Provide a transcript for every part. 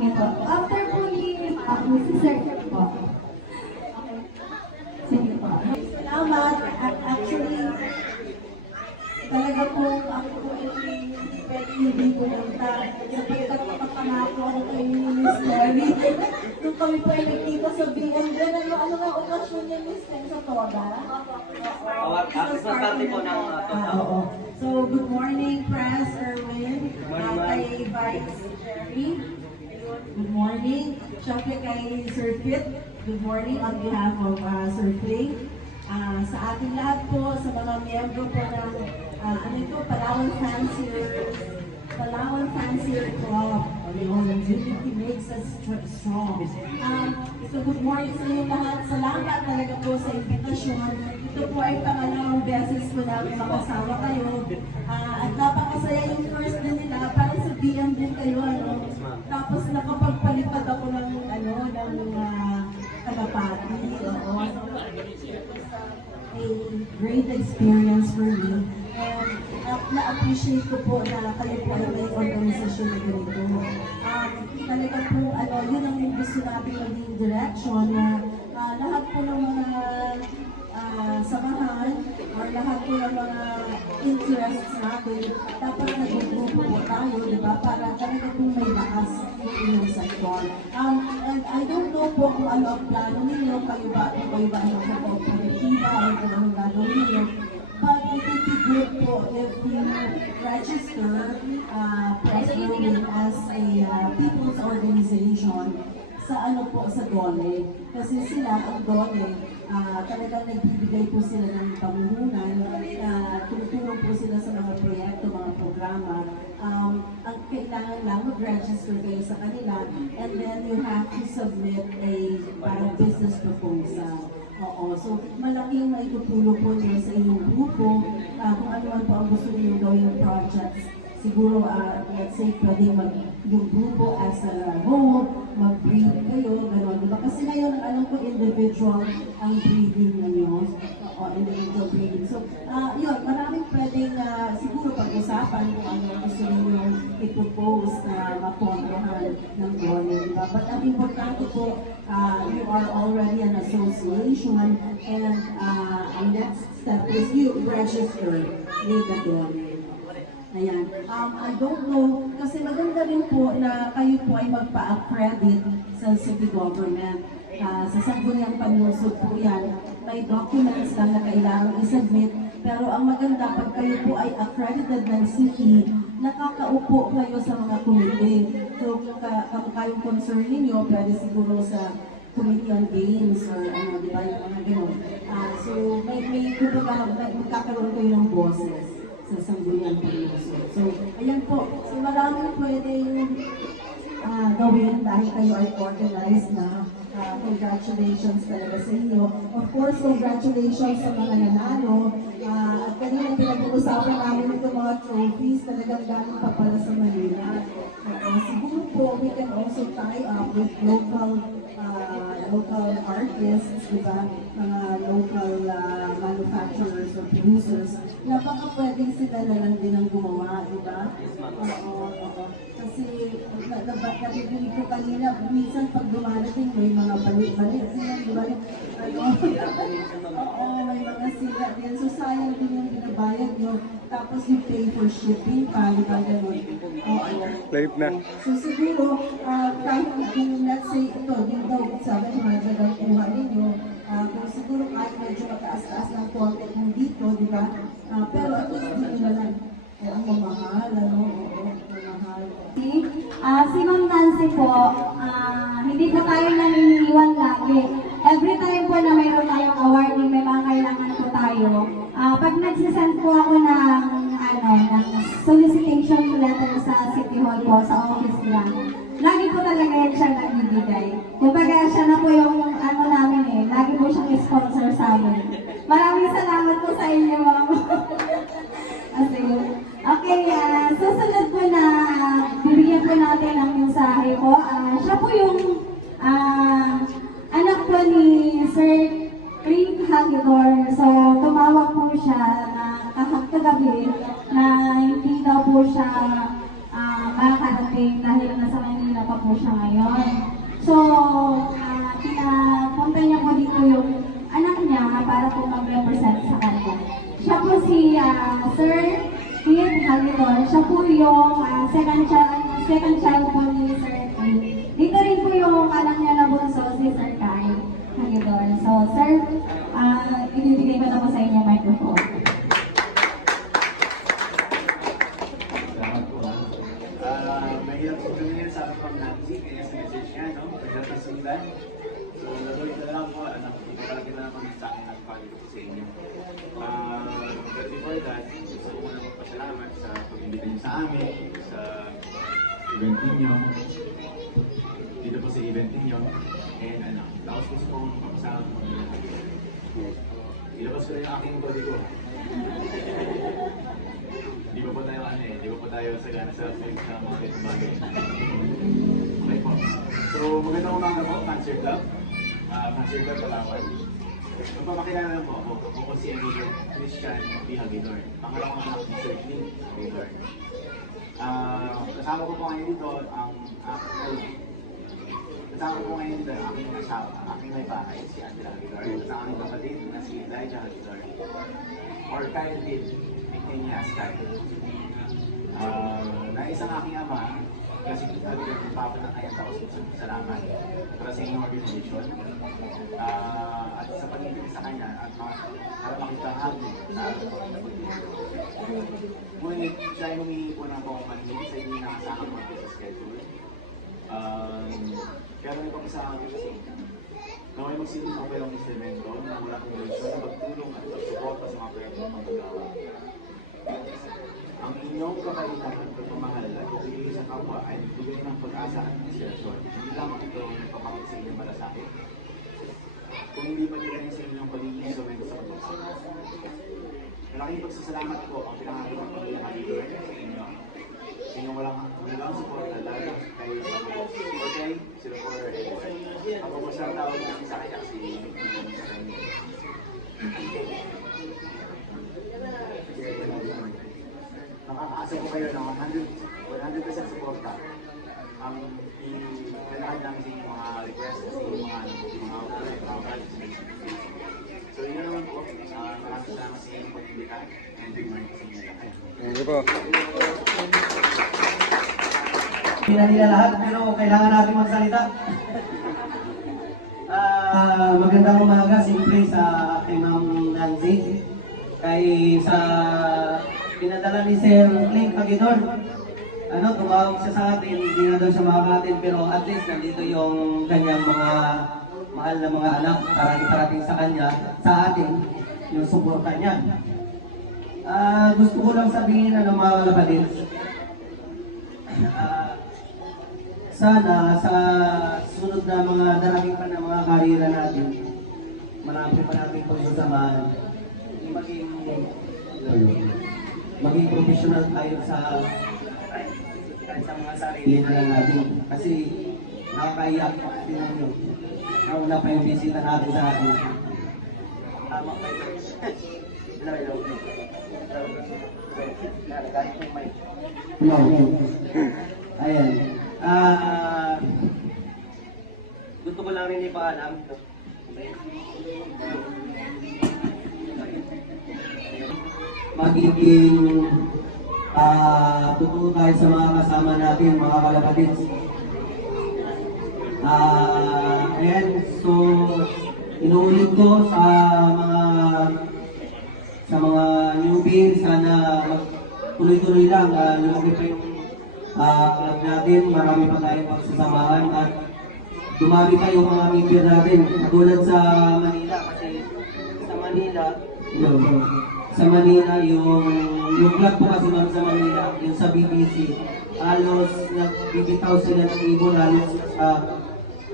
Okay po. After po ni si Sir po. Sige po. Salamat. Actually, talaga po ako po pwede hindi pumunta. Sapagkat mapapangako ako kay Miss Mary. Nung kami po ay nagkita sa BNB, ano nga okasyon niya, Miss Mary, sa Toda? Sa party po ng Toda. Oo. So, good morning, Press Erwin. Kay Vice Jerry. Good morning. Siyempre kay Sir Kit. Good morning on behalf of Sir Clay. Sa ating lahat po, sa mga miyembro po ng Palawan Fancier Club. Unity makes us strong. So good morning sa inyo lahat. Salamat talaga po sa invitasyon. Ito po ay pangalawang beses ko namin makasama kayo. At napakasaya yung first din nila. Parang sa DM din kayo. Tapos nakapagpalipad ako ng Tagapati. A great experience for me. And na-appreciate ko po na kayo po ay may organisasyon na ganito. Talaga po, yun ang gusto natin maging direction na lahat po ng mga samahan or lahat po ng mga interests natin, dapat nag-grupo po tayo, di ba? Para talaga po may lakas yung inyong sektor. And I don't know po kung ano ang plano ninyo, kayo ba ang mag-cooperatiba o kung anong gagawin ninyo. But it would be good po if you register Press Erwin as a people's organization sa sa DOLE. Kasi sila, ang DOLE, talagang nagbibigay po sila ng pamuhunan, tumutulong po sila sa mga proyekto, mga programa. Ang kailangan lang mag-register kayo sa kanila, and then you have to submit a parang business proposal. Oo, so malaking maitutulong po niyo sa inyong grupo, kung ano man po ang gusto niyo gawing projects. Siguro, let's say, pwedeng yung grupo as a whole, mag-breed kayo, gano'n, diba? Kasi ngayon, alam ko, individual ang breeding ngayon. Oo, individual breeding. So, yun, maraming pwedeng siguro pag-usapan kung ano gusto niyo i-propose na mapondohan ng DOLE, diba? But ang importante po, you are already an association, and ang next step is you register with the DOLE. Ayan. I don't know, kasi maganda rin po na kayo po ay magpa-accredit sa city government. Sa Sangguniang Panlusod po yan, may documents lang na kailangan i-submit. Pero ang maganda, pag kayo po ay accredited ng city, nakakaupo kayo sa mga committee. So kung kayong concern ninyo, pwede siguro sa Committee on Games or di ba, yung mga gano'n. So may magkakaroon kayo ng bosses sa Sangguniang Panlusod. So, ayan po. So, maraming pwedeng gawin dahil kayo ay organized na. Congratulations talaga sa inyo. Of course, congratulations sa mga nanalo. At kanina pinag-uusapan namin itong mga trophies talagang galing pa pala sa Manila. Siguro po, we can also tie up with local artists, diba? Mga local manufacturers or producers, na baka pwedeng sila na lang din ang gumawa, diba? Oo. Kasi nabibili ko kanina, minsan pag dumarating may mga balik-balik din, diba? Oo, may mga sila din. So sayang din yung binabayad nyo. Tapos you pay for shipping, diba gano'n? Live na. So siguro, kahit kung let's say ito, dito, 700 ang kuha ninyo, kung siguro kahit medyo mataas-taas ng konti kung dito, di ba? Pero at least dito na lang. Ang mamahal, mamahal. Si Ma'am Nancy po, hindi po tayo naniniwan lagi. Every time po na mayroon tayong awarding, may mga kailangan po tayo. Pag nagsisend po ako ng solicitation letter sa City Hall po, sa office niya, lagi po talaga yan siya nagbibigay. Kumbaga siya na po yung namin lagi po siyang sponsor sa amin. Maraming salamat po sa inyo, ma'am. Okay, susunod po na bibigyan po natin ang mensahe po. Siya po yung anak po ni Sir Clint Hagedor. So, tumawag po siya na kagabi na hindi daw po siya makakarating dahil nasa Manila pa po siya ngayon. So, pinapunta niya po dito yung anak niya para po mag-represent sa kanya. Siya po si Sir Kid Haliton. Siya po yung second child po ni Sir Kid. Dito rin po yung anak niya na bunso, si Sir Kai Haliton. So, Sir, ibibigay ko na po sa inyo microphone. Salamat po. Mahirap po kami ngayon sa from Nancy, kaya sa message niya, no? Mahirap na sundan. So, nagawin ko na lang po, napapalagi na naman sa akin at pagod ko sa inyo. But before that, gusto ko muna magpasalamat sa pag-imbita niyo sa amin, sa event ninyo, dito po sa event ninyo. And tapos gusto ko magpapasalamat po nila. Ilabas ko na yung aking body ko. Di ba po tayo di ba po tayo sagana sa mga ganitong bagay. Okay po. So, magandang umaga po, Cancer Club. Cancer Club Palawan. Magpapakilala lang po ako. Ako po si Emilio Christian B. Hagidor. Pangalawang anak ni Sir Clint Hagidor. Kasama ko po ngayon dito ang aking asawa, aking may bahay, si Angela Hagidor. Sa aking kapatid na si Elijah Hagidor. Or Kyle Hill. Nickname niya as Kyle. Na isang aking ama, kasi talaga yung papa ng ayang tapos salamat para sa inyong organization. At sa pag-ibig sa kanya at para makita ang amin sa araw ko na pag-ibig. Ngunit siya ay humingi po ng pamamanhin sa hindi nakasama mga sa schedule. Pero may papasahan ko kasi na may magsilong ako yung instrumento na wala kong relasyon na magtulong at magsuporta sa mga proyektong pagkagawa. Ang inyong kakailan at pagmamahal at pagiging sa kapwa ay nagbibigay ng pag-asa at inspirasyon. Hindi lamang ito ang nagpapakit sa inyong malasakit. Kung hindi pa nila sa inyong pagiging instrumento sa pagkakas. Malaking pagsasalamat po ang pinangalit ng pagiging Hagidor sa inyo. Sa inyong walang support na lalo kay Sir Sir Porter. Ako po siya tawag namin sa kanya si nakakaasa ko kayo ng 100% suporta. Ang ilalahad namin sa inyong mga request sa inyong mga projects. So yun naman po, maraming salamat sa inyong pag-imbita and good morning sa inyo lahat. Thank you po. Hindi na nila lahat, pero kailangan natin magsalita. Magandang umaga, siyempre sa kay Ma'am Nancy. Kay sa pinadala ni Sir Clint Hagidor. Tumawag siya sa atin, hindi na daw siya makakatin, pero at least nandito yung kanyang mga mahal na mga anak para iparating sa kanya, sa atin, yung suporta niya. Gusto ko lang sabihin mga kapatid, sana sa sunod na mga darating pa na mga karera natin, marami pa natin pagsasamahan, maging professional tayo sa mga sarili na lang natin. Kasi nakakaiyak, tingnan nyo. Nauna pa yung bisita natin sa atin. Tama kayo. Ayan. Gusto ko lang rin ipaalam. Magiging totoo tayo sa mga kasama natin, mga kalapatids. Ayan, so inuulit ko sa mga newbies, sana tuloy-tuloy lang, lumaki pa yung club natin, marami pa tayong pagsasamahan at dumami pa yung mga member natin, katulad sa Manila, kasi sa Manila, yung club po kasi sa Manila, yung sa BBC, halos nagbibitaw sila ng ibon, halos sa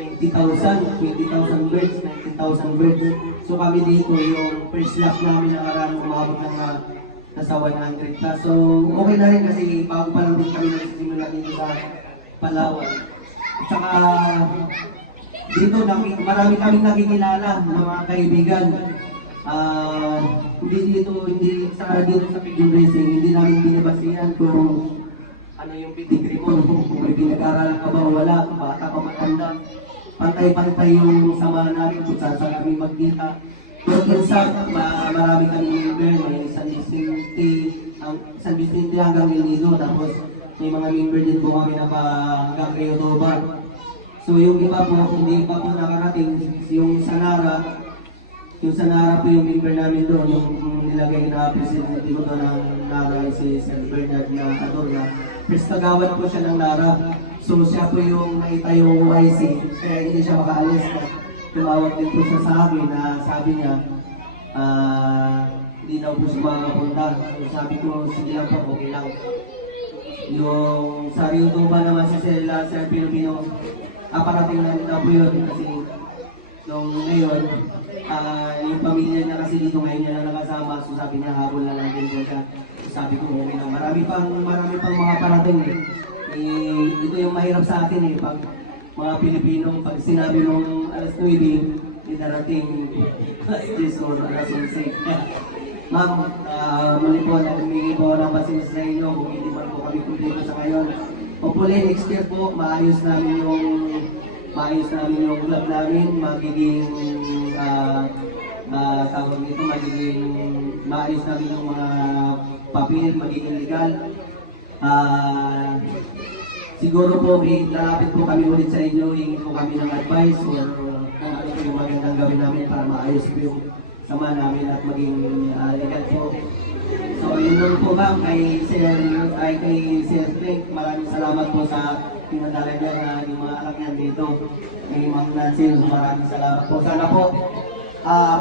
20,000 birds, 19,000 birds. So kami dito, yung first lap namin nakaraan, umabot ng nasa 100 plus. So okay na rin kasi bago pa lang din kami nagsisimula dito sa Palawan. At saka dito, marami kaming nakikilala ng mga kaibigan. Hindi sa Pigeon Racing, hindi namin binabasihan kung ano yung pedigree mo, kung pinag-aralan ka ba o wala, bata pa matanda. Pantay-pantay yung samahan namin kung saan saan kami magkita. Pero minsan, marami kami member, may San Vicente hanggang El Nido, tapos may mga member din po kami hanggang Rio Tobar. So yung iba po, hindi pa po nakarating, yung Sanara po yung member namin doon, yung nilagay na presidente ko doon ng Nara, si Sir Bernard na Ador na first kagawad po siya ng Nara. So siya po yung naitayo OIC, kaya hindi siya makaalis. Tumawag din po siya sa akin na sabi niya, hindi daw po siya makakapunta. So sabi ko, sige lang po, okay lang. Yung sa Rio Toba naman si Sir Pilipino, parating na po yun kasi nung ngayon, yung pamilya niya kasi dito ngayon niya na nakasama, so sabi niya habol na lang din po siya. So sabi ko, okay lang. Marami pang mga parating eh. Ito yung mahirap sa atin eh, pag mga Pilipino, pag sinabi nung alas 9, hindi darating alas 10 or alas 11. Ma'am, muli po, humingi po ng pasensya sa inyo kung hindi pa po kami kumplito sa ngayon. Hopefully next year po, maayos namin yung club namin, magiging tawag nito, maayos namin yung mga papel, magiging legal. Siguro po, lalapit po kami ulit sa inyo, hingi po kami ng advice or kung ano po yung magandang gawin namin para maayos po yung sama namin at maging legal po. So yun lang po ma'am, kay Sir Frank, maraming salamat po sa pinadala niya na yung mga anak niya dito. Kay Ma'am Nancy, maraming salamat po. Sana po,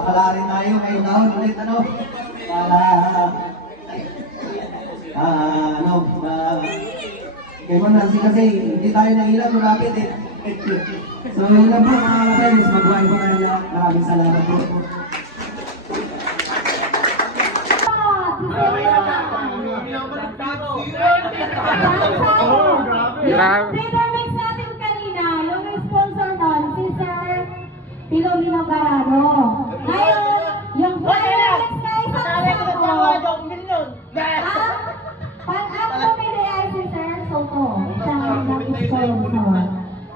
pala rin tayo ngayong taon ulit kay Ma'am Nancy kasi hindi tayo nangilang lumapit eh. So yun lang po mga friends, magbuhay po kayo lahat. Maraming salamat po. Yung Trader Mix natin kanina, yung sponsor nun, si Sir Pilomino Garado. Ngayon, yung Trader Mix na isang sako, ang pumili ay si Sir Soto. Siya ang nag-sponsor.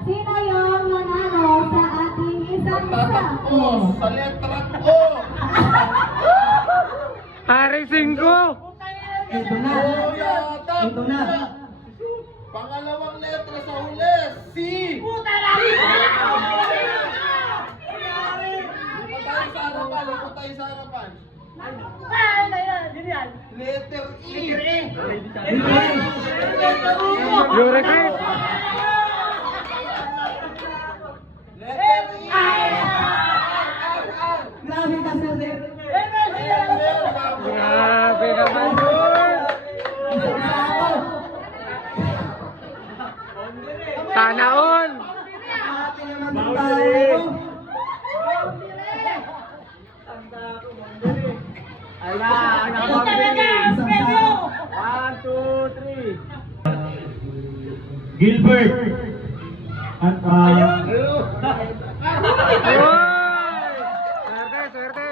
Sino yung nanalo sa ating isang sako? Sa letra O! Hari 5! Ito na. Ito na. Pangalawang letra sa huli, C! Puta na! Lupo tayo sa harapan. Letter E! Eureka! Letter E! Grabe ka, Sir. Grabe naman yun! Sana all! Ala, nakapagpili! 1, 2, 3! Gilbert! At Oy! Swerte!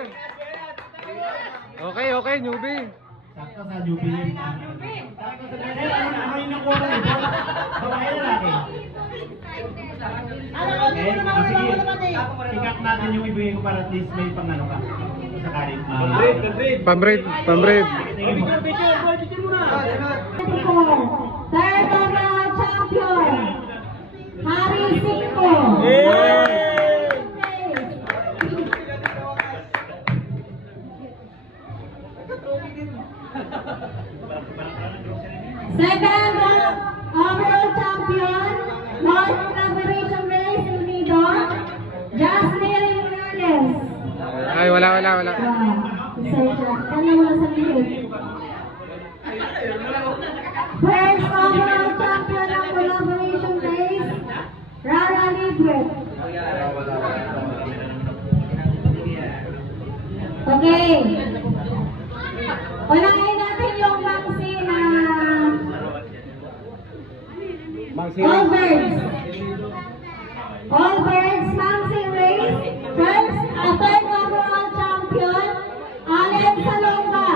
Okay, newbie. sakto sa Jubilee. Ano yung nakuha ko ito? Babae na natin. Sige, i-cut natin yung ibigay ko para at least may pang-ano ka. Sa karin. Pambreed. Third overall champion, Hari Cinco. Second overall champion, North Collaboration Race Unido, Jasmine Morales. Ay, wala. Wow, kanya mo na sa likod. First overall champion ng Collaboration Race, Rara Libre. Okay. Unahin natin yung Maxi na All Birds Maxi Race. First, third overall champion, Allen Salonga.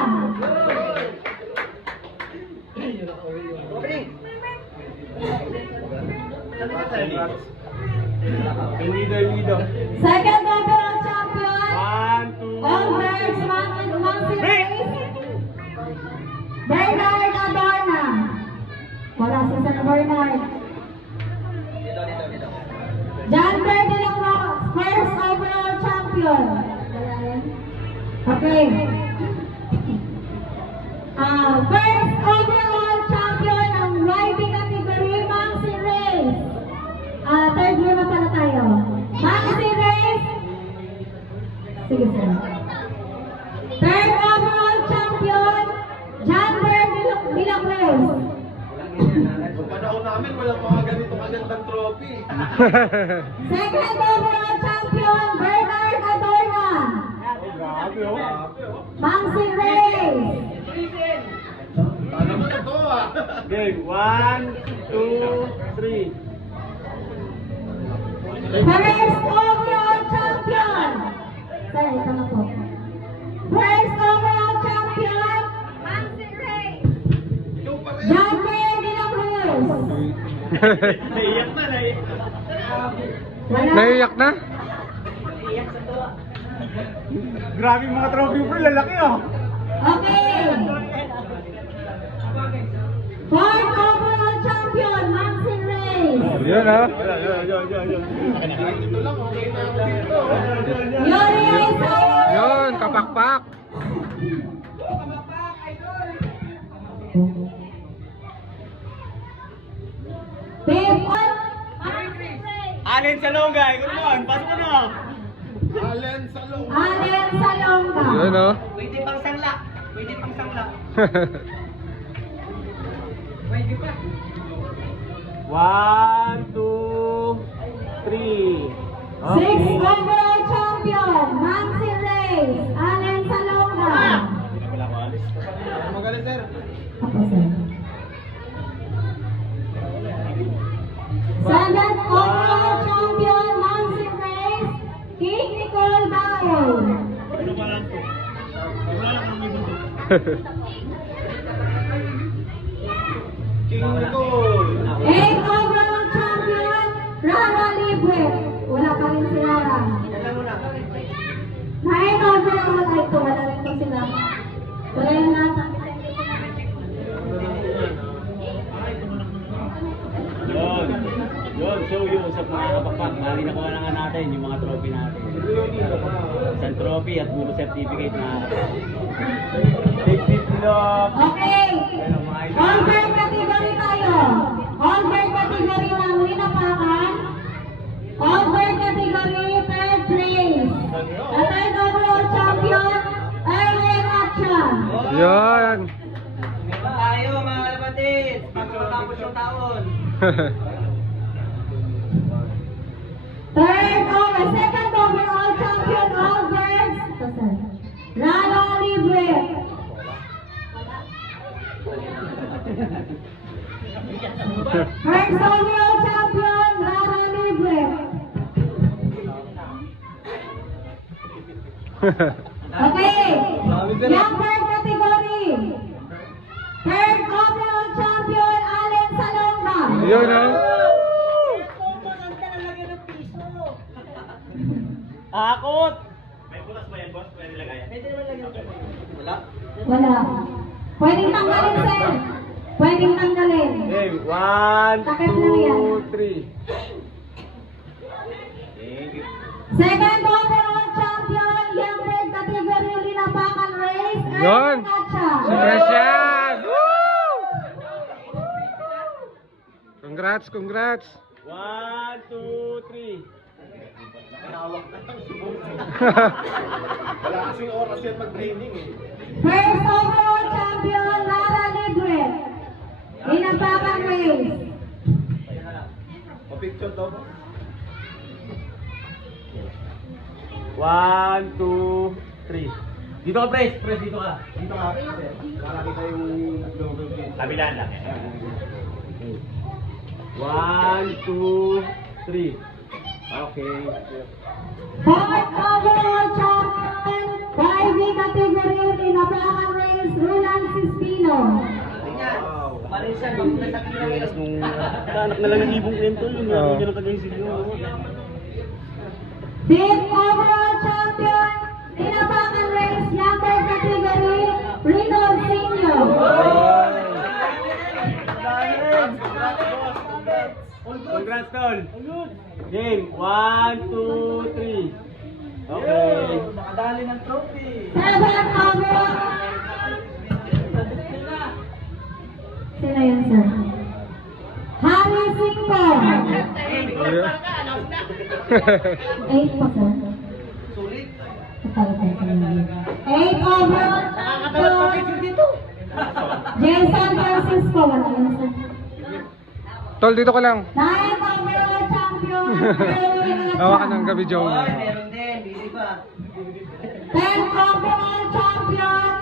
Second overall champion, 1, 2, Allbirds Mountain Race, Bernard Adorna. Wala si Sir Bernard. John Bird de la Cruz, first overall champion. Okay. First overall champion ng YB category, Maxi Race. Third year na pala tayo. Maxi Race. Sige, sir. Third overall champion, John Bird de la Cruz. Sa panahon namin, wala mga ganito kagandang trophy. Second overall champion, Bernard Adorna. Grabe, oh. Maxi Race. Kala mo na to, ah. Game, 1, 2, 3. First overall champion. Sir, ito na po. First overall champion, Maxi Race. Ikaw pa rin. John Bird de la Cruz. Naiyak na, naiyak. Wala. Naiyak na? Grabe mga trophy bro, lalaki, oh. Okay. Fourth overall champion, Maxi Race. Yun ha. Dito lang, okay na ako dito. Yuri Isaiah. Yun, kapakpak. Fifth one, Maxi Race. Alin sa Longga, ikaw naman, pasok mo na. Allen Salong. Allen Salonga. Yun oh. Pwede pang sangla. Pwede pang sangla. 1, 2, 3. Sixth overall champion, Maxi Race. Allen Salonga. Magaling, sir. Ako, sir. Seventh overall champion, Maxi Race. King Nicole Baul. King Nicole. Eighth overall champion, Rara Libre. Wala pa rin si Rara. Ninth overall, ay ito, wala rin to sila. Wala yung nasa. Yun, so yung sa mga kapakpak, bali nakuha na nga natin yung mga trophy natin. Isang trophy at puro certificate na Big 50 lock. Okay. All-bird category tayo. All-bird category ng linapakan. All-bird category third place. The third overall champion, Erwin Acha. Yun. Meron tayo mga kalapatid. Pagkatapos yung taon. Second overall champion, All-birds. Ito, sir. Rara Libre. First overall champion, Rara Libre. Okay. Young bird category. Third overall champion, Allen Salonga. Yun oh. takot! Wala. Pwedeng tanggalin, sir. Pwedeng tanggalin. Game, 1, Takip lang yan. 2, 3. Second overall champion, young bird category, linapakan race. Yun. Erwin Acha. Si Precious. Woo! Congrats, congrats. 1, 2, 3. Wala kasing oras yan mag-training eh. First overall champion, Lara Libre. Linapakan race. Pa-picture daw ba? 1, 2, 3. Dito ka, Pres! Pres, dito ka! Dito ka. Para kita yung logo. Kabilaan lang. 1, 2, 3. Okay. Fourth overall champion, YB category, linapakan race, Roland Cispino. Tingnan. Palisan, mapunta sa Pinas nung anak na lang ng ibong kwento yun. Oo. Yan ang kagayon siguro. Fifth overall champion, tinapakan race younger category, Reynold Senior. Congrats, Tol. Game, 1, 2, 3. Okay. Nakadali ng trophy. Seventh overall. Sino yun, sir? Harry Singko. 8 pa, sir. Sulit. Eight overall champion. Jason Francisco. Wala yun, sir. Tol, dito ko lang. Ninth overall champion. Hawakan ng gabi, Joe. Oy, meron din. Bili pa. 10th overall champion.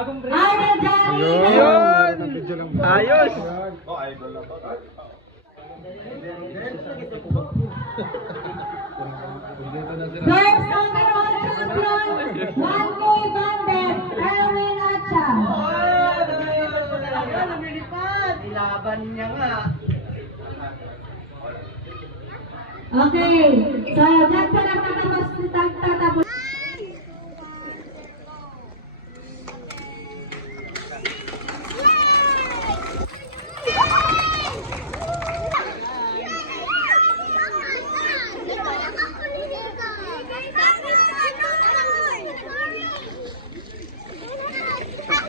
Arnold Johnny. Ayun! Nabidyo lang. Ayos! First overall champion. 1K Bandit. Erwin Acha. Nilaban niya nga. Okay. So, dyan pa lang tatapos.